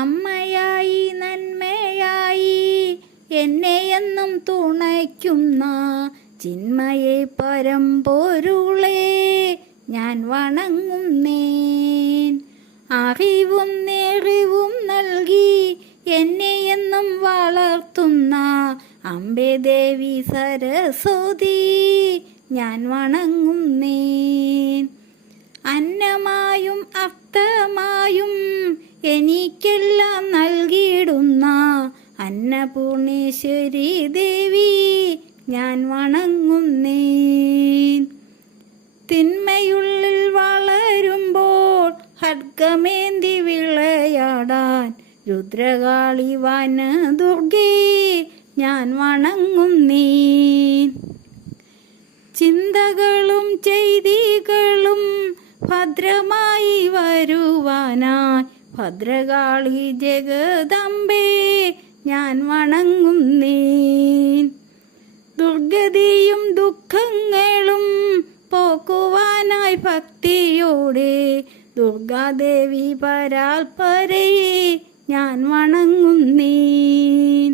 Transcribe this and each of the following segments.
അമ്മയായി നന്മയായി എന്നെയെന്നും തുണയ്ക്കുന്ന ചിന്മയെ പരമ്പൊരുളേ ഞാൻ വണങ്ങുന്നേൻ. അറിവും നേറിവും നൽകി എന്നെയെന്നും വളർത്തുന്ന അംബേ ദേവി സരസ്വതി ഞാൻ വണങ്ങുന്നേൻ. അന്നമായും അർത്ഥമായും എനിക്കെല്ലാം നൽകിയിടുന്ന അന്നപൂർണേശ്വരി ദേവി ഞാൻ വണങ്ങുന്നേൻ. തിന്മയുള്ളിൽ വളരുമ്പോൾ ഖഡ്ഗമേന്തി വിളയാടാൻ രുദ്രകാളി വനദുർഗേ ഞാൻ വണങ്ങുന്നേൻ. ചിന്തകളും ചെയ്തികളും ഭദ്രമായി വരുവാനായി ഭദ്രകാളി ജഗദംബേ ഞാൻ വണങ്ങുന്നേൻ. ദുർഗതിയും ദുഃഖങ്ങളും പോക്കുവാനായി ഭക്തിയോടെ ദുർഗാദേവി പരാൽപരേ ഞാൻ വണങ്ങുന്നേൻ.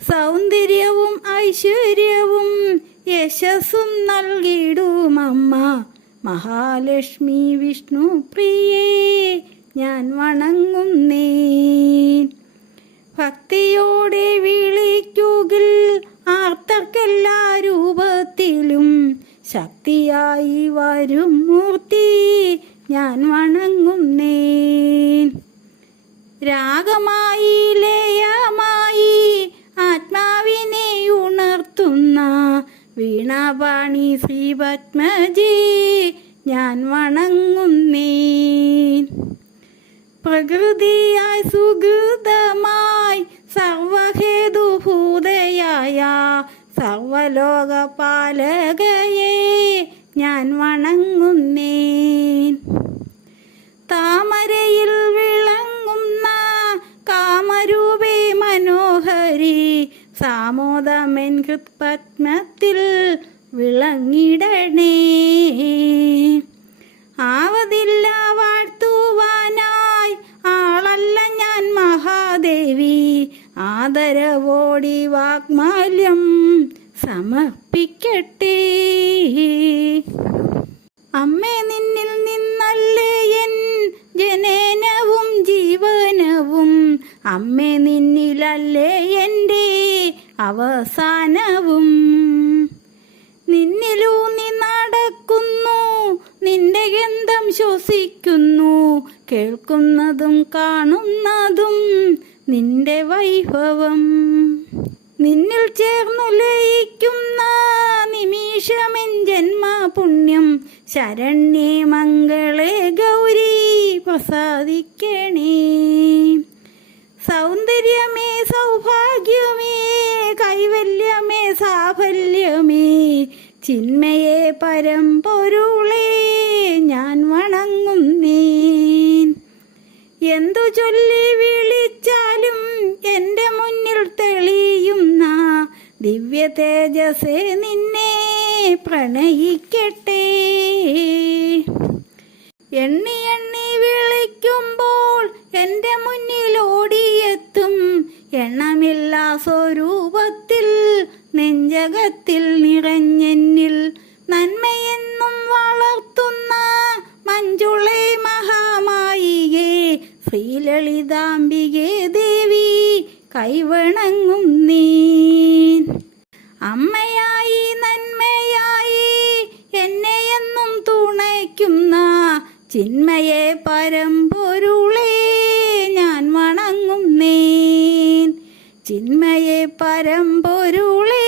സൗന്ദര്യവും ഐശ്വര്യവും യശസ്സും നൽകിയിടുമമ്മ മഹാലക്ഷ്മി വിഷ്ണു പ്രിയേ ഞാൻ വണങ്ങുന്നേൻ. ഭക്തിയോടെ വിളിക്കുകിൽ ആർത്തർക്കെല്ലാ രൂപത്തിലും ശക്തിയായി വരും മൂർത്തി ഞാൻ വണങ്ങുന്നേൻ. രാഗമായി ലയമായി ആത്മാവിനെ ഉണർത്തുന്ന വീണാപാണി ശ്രീപത്മജി ഞാൻ വണങ്ങുന്നേൻ. പ്രകൃതിയായി സുഹൃതമായി സർവഹേതുഭൂതയായ സർവലോകപാലകയെ ഞാൻ വണങ്ങുന്നേൻ. താമരയിൽ വിളങ്ങുന്ന കാമരൂപേ മനോഹരി സാമോദമെൻ ഹൃത്പത്മത്തിൽ വിളങ്ങിടണേ. ആവതില്ല വാഴ്ത്തുവാനായി ആളല്ല ഞാൻ മഹാദേവി ആദരവോടി വാഗ്മാല്യം സമർപ്പിക്കട്ടെ. അമ്മേ നിന്നിൽ നിന്നല്ലേ എൻ ജനനവും ജീവനവും, അമ്മേ നിന്നിലല്ലേ എൻ്റെ അവസാനവും. നിന്നിലൂന്നി നടക്കുന്നു, നിന്റെ ഗന്ധം ശ്വസിക്കുന്നു, കേൾക്കുന്നതും കാണുന്നതും നിന്റെ വൈഭവം. നിന്നിൽ ചേർന്നു ലയിക്കുന്ന നിമിഷമെൻ ജന്മപുണ്യം, ശരണ്യേ മംഗളേ ഗൗരി പ്രസാദിക്കണേ. സൗന്ദര്യമേ സൗഭാഗ്യമേ കൈവല്യമേ സാഫല്യമേ ചിന്മയെ പരമ്പൊരുളേ ഞാൻ വണങ്ങുന്നേൻ. എന്തു ചൊല്ലി വിളിച്ചാലും എൻ്റെ മുന്നിൽ തെളിയുന്ന ദിവ്യ തേജസ്സേ നിന്നെ പ്രണയിക്കട്ടെ. എണ്ണി എണ്ണി വിളിക്കുമ്പോൾ എൻ്റെ മുന്നിൽ ഓടിയെത്തും എണ്ണമില്ലാ സ്വരൂപത്തിൽ നെഞ്ചകത്തിൽ നിറഞ്ഞെന്നിൽ നന്മയെന്നും വളർത്തുന്ന മഞ്ജുളേ മഹാമായികേ ശ്രീലളിതാംബികേ ദേവി കൈവണങ്ങുന്നേൻ. അമ്മയായി നന്മയായി എന്നെയെന്നും തുണയ്ക്കുന്ന ചിന്മയെ പരമ്പൊരുളേ ഞാൻ വണങ്ങുന്നേൻ. ചിന്മയെ പരമ്പൊരുളേ